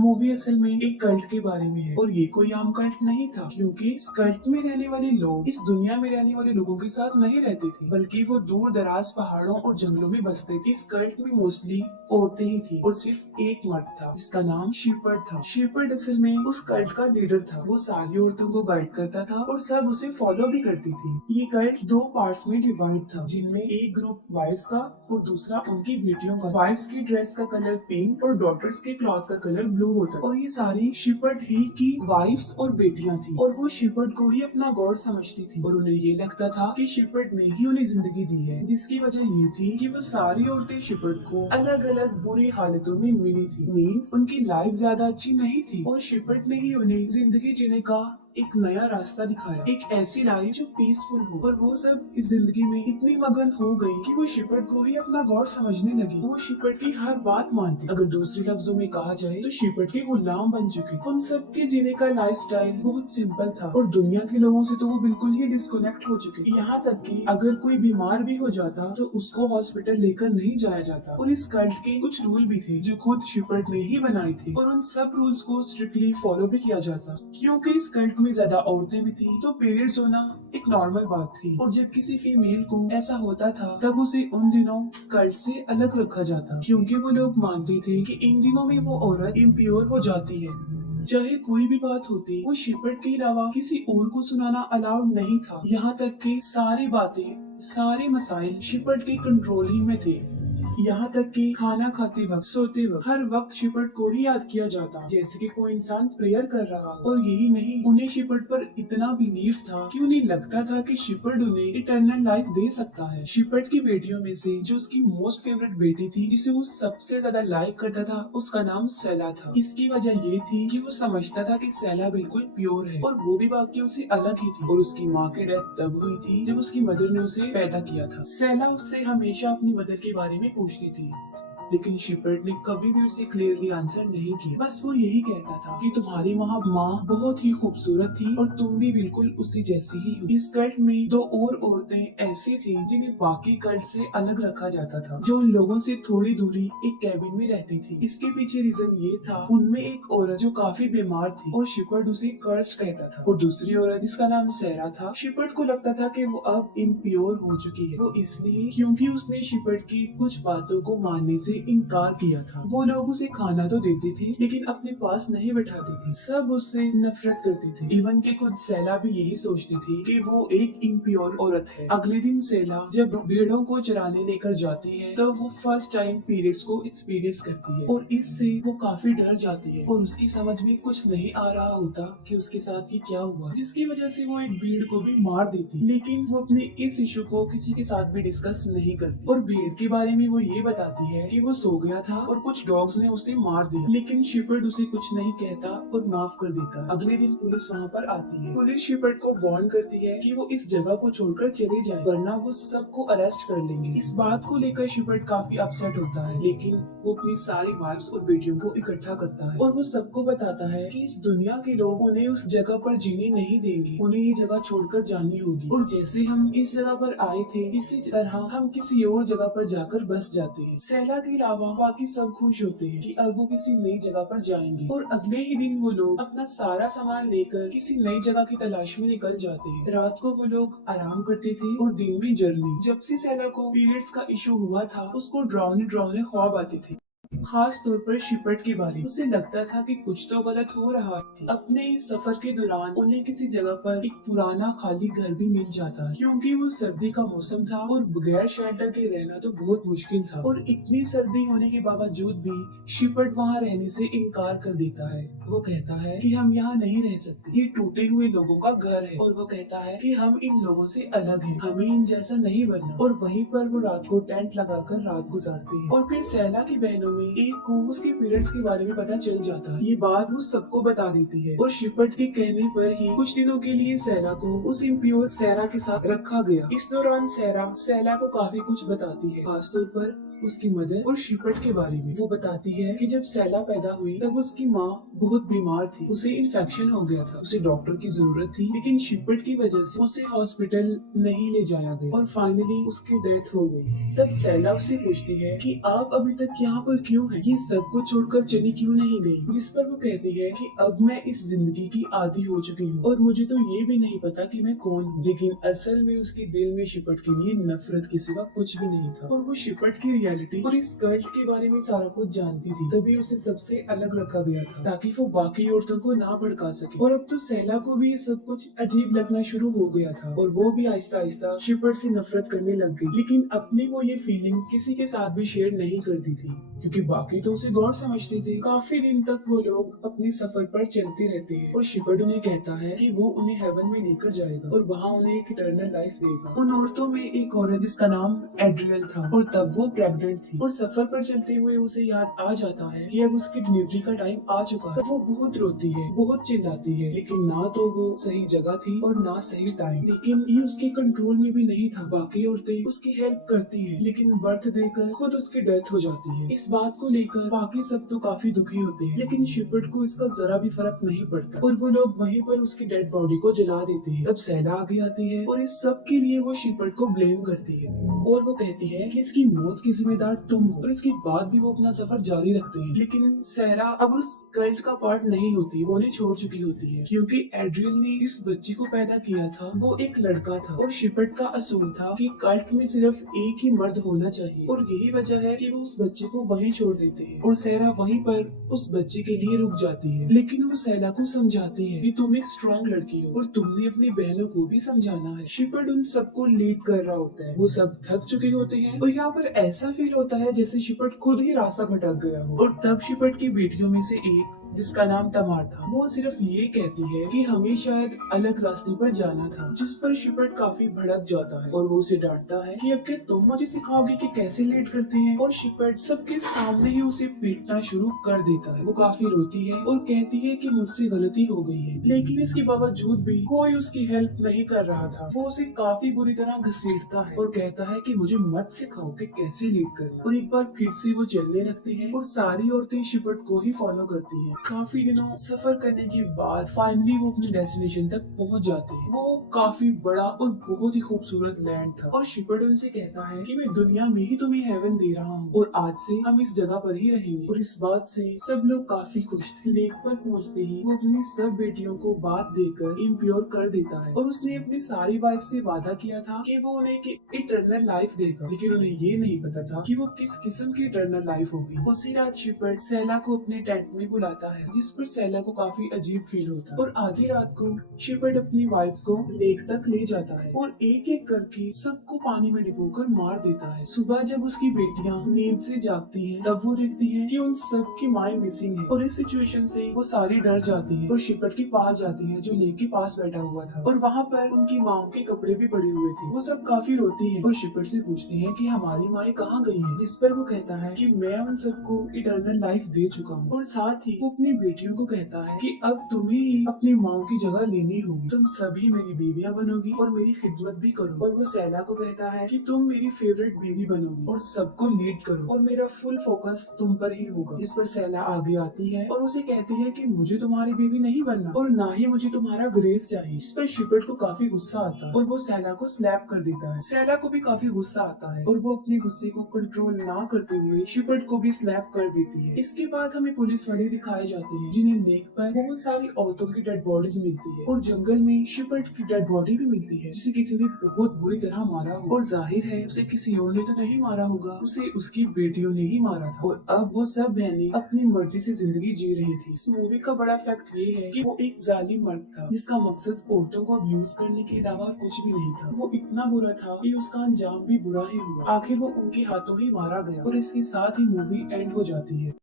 Movie असल में एक कल्ट के बारे में है और ये कोई आम कल्ट नहीं था, क्योंकि इस कल्ट में रहने वाले लोग इस दुनिया में रहने वाले लोगों के साथ नहीं रहते थे, बल्कि वो दूर दराज पहाड़ों और जंगलों में बसते थे। इस कल्ट में मोस्टली औरतें ही थी और सिर्फ एक मर्द था जिसका नाम शीपर्ड था। शीपर्ड असल में उस कल्ट का लीडर था। वो सारी औरतों को गाइड करता था और सब उसे फॉलो भी करती थी। ये कल्ट दो पार्ट्स में डिवाइड था, जिनमें एक ग्रुप वाइफ्स का और दूसरा उनकी बेटियों का। वाइफ्स की ड्रेस का कलर पिंक और डॉटर्स के क्लॉथ का कलर ब्लू होता है और ये सारी शिपर्ड ही की वाइफ्स और बेटियां थी और वो शिपर्ड को ही अपना गॉड समझती थी और उन्हें ये लगता था कि शिपर्ड ने ही उन्हें जिंदगी दी है, जिसकी वजह ये थी कि वो सारी औरतें शिपर्ड को अलग अलग बुरी हालतों में मिली थी। मीन्स उनकी लाइफ ज्यादा अच्छी नहीं थी और शिपर्ड ने ही उन्हें जिंदगी जीने का एक नया रास्ता दिखाया, एक ऐसी लाइफ जो पीसफुल हो। और वो सब इस जिंदगी में इतनी मगन हो गई कि वो शिपर्ड को ही अपना गॉड समझने लगी। वो शिपर्ड की हर बात मानती। अगर दूसरे लफ्जों में कहा जाए तो शिपर्ड के गुलाम बन चुके। उन सबके जीने का लाइफस्टाइल बहुत सिंपल था और दुनिया के लोगों से तो वो बिल्कुल ही डिस्कनेक्ट हो चुके। यहाँ तक कि अगर कोई बीमार भी हो जाता तो उसको हॉस्पिटल लेकर नहीं जाया जाता। और इस कल्ट के कुछ रूल भी थे जो खुद शिपर्ड ने ही बनाए थे और उन सब रूल्स को स्ट्रिक्टली फॉलो भी किया जाता। क्योंकि इस कल्ट में ज्यादा औरतें भी थी तो पीरियड्स होना एक नॉर्मल बात थी और जब किसी फीमेल को ऐसा होता था तब उसे उन दिनों कल्ट से अलग रखा जाता, क्योंकि वो लोग मानते थे कि इन दिनों में वो औरत इम्प्योर हो जाती है। चाहे कोई भी बात होती, वो शिपर्ड के अलावा किसी और को सुनाना अलाउड नहीं था। यहाँ तक कि सारी बातें, सारे मसाइल शिपर्ड के कंट्रोल ही में थे। यहाँ तक कि खाना खाते वक्त, सोते वक्त, हर वक्त शिपर्ड को ही याद किया जाता, जैसे कि कोई इंसान प्रेयर कर रहा हो। और यही नहीं, उन्हें शिपर्ड पर इतना बिलीव था कि उन्हें लगता था कि शिपर्ड उन्हें इटर्नल लाइफ दे सकता है। शिपर्ड की बेटियों में से जो उसकी मोस्ट फेवरेट बेटी थी, जिसे वो सबसे ज्यादा लाइक करता था, उसका नाम सेला था। इसकी वजह ये थी कि वो समझता था कि सेला बिल्कुल प्योर है और वो भी बाकियों से अलग ही थी। और उसकी माँ की डेथ तब हुई थी जब उसकी मदर ने उसे पैदा किया था। सेला उससे हमेशा अपनी मदर के बारे में पूछती थी, लेकिन शिपर्ड ने कभी भी उसे क्लियरली आंसर नहीं किया। बस वो यही कहता था कि तुम्हारी माँ बहुत ही खूबसूरत थी और तुम भी बिल्कुल उसी जैसी ही हो। इस कल्ट में दो और औरतें ऐसी थी जिन्हें बाकी कल्ट से अलग रखा जाता था, जो उन लोगों से थोड़ी दूरी एक कैबिन में रहती थी। इसके पीछे रीजन ये था, उनमें एक औरत जो काफी बीमार थी और शिपर्ड उसे कर्स्ड कहता था और दूसरी औरत जिसका नाम सेरा था, शिपर्ड को लगता था कि वो अब इम्प्योर हो चुकी है। वो इसलिए क्योंकि उसने शिपर्ड की कुछ बातों को मानने से इनकार किया था। वो लोग उसे खाना तो देते थे लेकिन अपने पास नहीं बैठाते थे। सब उससे नफरत करते थे। इवन कि खुद सेला भी यही सोचती थी कि वो एक इम्प्योर औरत है। अगले दिन सेला जब भेड़ों को चराने लेकर जाती है तो वो फर्स्ट टाइम पीरियड्स को एक्सपीरियंस करती है और इससे वो काफी डर जाती है और उसकी समझ में कुछ नहीं आ रहा होता कि उसके साथ ये क्या हुआ, जिसकी वजह से वो एक भीड़ को भी मार देती। लेकिन वो अपने इस इशू को किसी के साथ भी डिस्कस नहीं करती और भीड़ के बारे में वो ये बताती है कि वो सो गया था और कुछ डॉग्स ने उसे मार दिया, लेकिन शिपर्ड उसे कुछ नहीं कहता और माफ कर देता है। अगले दिन पुलिस वहाँ पर आती है। पुलिस शिपर्ड को वार्न करती है कि वो इस जगह को छोड़कर चले जाए वरना वो सबको अरेस्ट कर लेंगे। इस बात को लेकर शिपर्ड काफी अपसेट होता है, लेकिन वो अपनी सारी वाइफ्स और बेटियों को इकट्ठा करता है और वो सबको बताता है कि इस दुनिया के लोग उन्हें उस जगह पर जीने नहीं देंगे, उन्हें ये जगह छोड़कर जानी होगी और जैसे हम इस जगह पर आए थे इसी तरह हम किसी और जगह पर जाकर बस जाते हैं। सेला के अलावा बाकी सब खुश होते हैं कि अब वो किसी नई जगह पर जाएंगे और अगले ही दिन वो लोग अपना सारा सामान लेकर किसी नई जगह की तलाश में निकल जाते हैं। रात को वो लोग आराम करते थे और दिन में जर्नी। जब से सेला को पीरियड्स का इशू हुआ था उसको डरावने ख्वाब आते थे, खास तौर पर शिपर्ड के बारे में। उसे लगता था कि कुछ तो गलत हो रहा है। अपने इस सफर के दौरान उन्हें किसी जगह पर एक पुराना खाली घर भी मिल जाता है, क्योंकि वो सर्दी का मौसम था और बगैर शेल्टर के रहना तो बहुत मुश्किल था और इतनी सर्दी होने के बावजूद भी शिपर्ड वहाँ रहने से इनकार कर देता है। वो कहता है कि हम यहाँ नहीं रह सकते, ये टूटे हुए लोगों का घर है और वो कहता है कि हम इन लोगों से अलग हैं, हमें इन जैसा नहीं बनना। और वहीं पर वो रात को टेंट लगाकर रात गुजारते हैं। और फिर सेला की बहनों में एक को उसके पीरियड्स के बारे में पता चल जाता है। ये बात वो सबको बता देती है और शिपर्ड के कहने पर ही कुछ दिनों के लिए सेला को उस इम्प्योर सेरा के साथ रखा गया। इस दौरान सेरा सेला को काफी कुछ बताती है, खासतौर पर उसकी मदर और शिपर्ट के बारे में। वो बताती है कि जब सैला पैदा हुई तब उसकी माँ बहुत बीमार थी, उसे इन्फेक्शन हो गया था, उसे डॉक्टर की जरूरत थी, लेकिन शिपर्ट की वजह से उसे हॉस्पिटल नहीं ले जाया गया और फाइनली उसकी डेथ हो गई। तब सैला उससे पूछती है कि आप अभी तक यहाँ पर क्यों हैं? ये सब कुछ छोड़कर चली क्यों नहीं गई? जिस पर वो कहती है कि अब मैं इस जिंदगी की आदी हो चुकी हूँ और मुझे तो ये भी नहीं पता कि मैं कौन हूँ। लेकिन असल में उसके दिल में शिपर्ट के लिए नफरत के सिवा कुछ भी नहीं था और वो शिपर्ट की रियलिटी और इस कल्ट के बारे में सारा कुछ जानती थी, तभी उसे सबसे अलग रखा गया था ताकि वो बाकी औरतों को ना भड़का सके। और अब तो सैला को भी ये सब कुछ अजीब लगना शुरू हो गया था और वो भी आहिस्ता आहिस्ता शिपर्ट से नफरत करने लग गई, लेकिन अपनी वो ये फीलिंग्स किसी के साथ भी शेयर नहीं करती थी क्योंकि बाकी तो उसे गौर समझते थे। काफी दिन तक वो लोग अपने सफर पर चलते रहते हैं और शिपर्ट उन्हें कहता है कि वो उन्हें हेवन में लेकर जाएगा और वहाँ उन्हें एक इटर्नल लाइफ देगा। उन औरतों में एक औरत जिसका नाम एड्रियल था और तब वो प्रेग्नेंट थी और सफर पर चलते हुए उसे याद आ जाता है कि अब उसकी डिलीवरी का टाइम आ चुका है। वो बहुत रोती है, बहुत चिल्लाती है, लेकिन ना तो वो सही जगह थी और ना सही टाइम। लेकिन ये उसके कंट्रोल में भी नहीं था। बाकी औरतें उसकी हेल्प करती है लेकिन बर्थ देकर खुद उसकी डेथ हो जाती है। इस बात को लेकर बाकी सब तो काफी दुखी होते हैं, लेकिन शिपर्ट को इसका जरा भी फर्क नहीं पड़ता और वो लोग वहीं पर उसकी डेड बॉडी को जला देते हैं। तब सैला आगे आती है और इस सब के लिए वो शिपर्ट को ब्लेम करती है और वो कहती है कि इसकी मौत की जिम्मेदार तुम हो और इसके बाद भी वो अपना सफर जारी रखते हैं। लेकिन सैरा अब उस कल्ट का पार्ट नहीं होती, वो उन्हें छोड़ चुकी होती है क्योंकि एड्रियल ने जिस बच्चे को पैदा किया था वो एक लड़का था और शिपर्ट का असूल था कि कल्ट में सिर्फ एक ही मर्द होना चाहिए और यही वजह है कि वो उस बच्चे को वहीं छोड़ देते हैं और सैरा वहीं पर उस बच्चे के लिए रुक जाती है। लेकिन वो सैला को समझाती है कि तुम एक स्ट्रॉन्ग लड़की हो और तुमने अपनी बहनों को भी समझाना है। शिपर्ट उन सबको लीड कर रहा होता है, वो सब थक चुके होते हैं और यहाँ पर ऐसा फील होता है जैसे शिपर्ट खुद ही रास्ता भटक गया हो। और तब शिपर्ट की बेटियों में से एक जिसका नाम तमार था, वो सिर्फ ये कहती है कि हमें शायद अलग रास्ते पर जाना था, जिस पर शिपर्ट काफी भड़क जाता है और वो उसे डांटता है कि अब क्या तुम मुझे सिखाओगे कि कैसे लेट करते हैं। और शिपर्ट सबके सामने ही उसे पीटना शुरू कर देता है। वो काफी रोती है और कहती है कि मुझसे गलती हो गई है, लेकिन इसके बावजूद भी कोई उसकी हेल्प नहीं कर रहा था। वो उसे काफी बुरी तरह घसीटता है और कहता है कि मुझे मत सिखाओ कि कैसे लीड करना। और एक बार फिर से वो चलने लगते हैं और सारी औरतें शिपर्ट को ही फॉलो करती हैं। काफी दिनों सफर करने के बाद फाइनली वो अपने डेस्टिनेशन तक पहुंच जाते हैं। वो काफी बड़ा और बहुत ही खूबसूरत लैंड था और शिपर्ट उनसे कहता है कि मैं दुनिया में ही तुम्हें हेवन दे रहा हूँ और आज से हम इस जगह पर ही रहेंगे। और इस बात से सब लोग काफी खुश थे। लेक पर पहुंचते ही वो अपनी सब बेटियों को बात देकर इम्प्योर कर देता है और उसने अपनी सारी वाइफ से वादा किया था कि वो उन्हें इटर्नल लाइफ देगा, लेकिन उन्हें ये नहीं पता था कि वो किस किस्म की इटर्नल लाइफ होगी। उसी रात शिपर्ट सैला को अपने टेंट में बुलाता है, जिस पर सैला को काफी अजीब फील होता है और आधी रात को शिपर्ट अपनी वाइफ्स को लेक तक ले जाता है और एक एक करके सबको पानी में डुबोकर मार देता है। सुबह जब उसकी बेटियां नींद से जागती हैं, तब वो देखती हैं कि उन सब की माएं मिसिंग है और इस सिचुएशन से वो सारी डर जाती हैं और शिपर्ट के पास जाती हैं जो लेक के पास बैठा हुआ था और वहाँ पर उनकी माओ के कपड़े भी पड़े हुए थे। वो सब काफी रोती है और शिपर्ट से पूछती है कि हमारी माएं कहाँ गई हैं, जिस पर वो कहता है कि मैं उन सबको इटर्नल लाइफ दे चुका हूँ। और साथ ही वो अपनी बेटियों को कहता है कि अब तुम्हें ही अपनी माओ की जगह लेनी होगी, तुम सभी मेरी बीवियां बनोगी और मेरी खिदमत भी करो। और वो सैला को कहता है कि तुम मेरी फेवरेट बीवी बनोगी और सबको लीड करो और मेरा फुल फोकस तुम पर ही होगा। जिस पर सैला आगे आती है और उसे कहती है कि मुझे तुम्हारी बीवी नहीं बनना और ना ही मुझे तुम्हारा ग्रेस चाहिए। जिस पर शिपर्ट को काफी गुस्सा आता है और वो सैला को स्लैप कर देता है। सैला को भी काफी गुस्सा आता है और वो अपने गुस्से को कंट्रोल ना करते हुए शिपर्ट को भी स्लैप कर देती है। इसके बाद हमें पुलिस वाले दिखाए जाते हैं जिन्हें लेक पर बहुत सारी औरतों की डेड बॉडीज मिलती है और जंगल में शिपर्ट की डेड बॉडी भी मिलती है जिसे किसी ने बहुत बुरी तरह मारा हो और जाहिर है उसे किसी और ने तो नहीं मारा होगा, उसे उसकी बेटियों ने ही मारा था। और अब वो सब बहनें अपनी मर्जी से जिंदगी जी रही थी। इस मूवी का बड़ा फैक्ट ये है कि वो एक जालिम मर्द था जिसका मकसद औरतों को अब्यूज करने के अलावा कुछ भी नहीं था। वो इतना बुरा था कि उसका अंजाम भी बुरा ही हुआ। आखिर वो उनके हाथों ही मारा गया और इसके साथ ही मूवी एंड हो जाती है।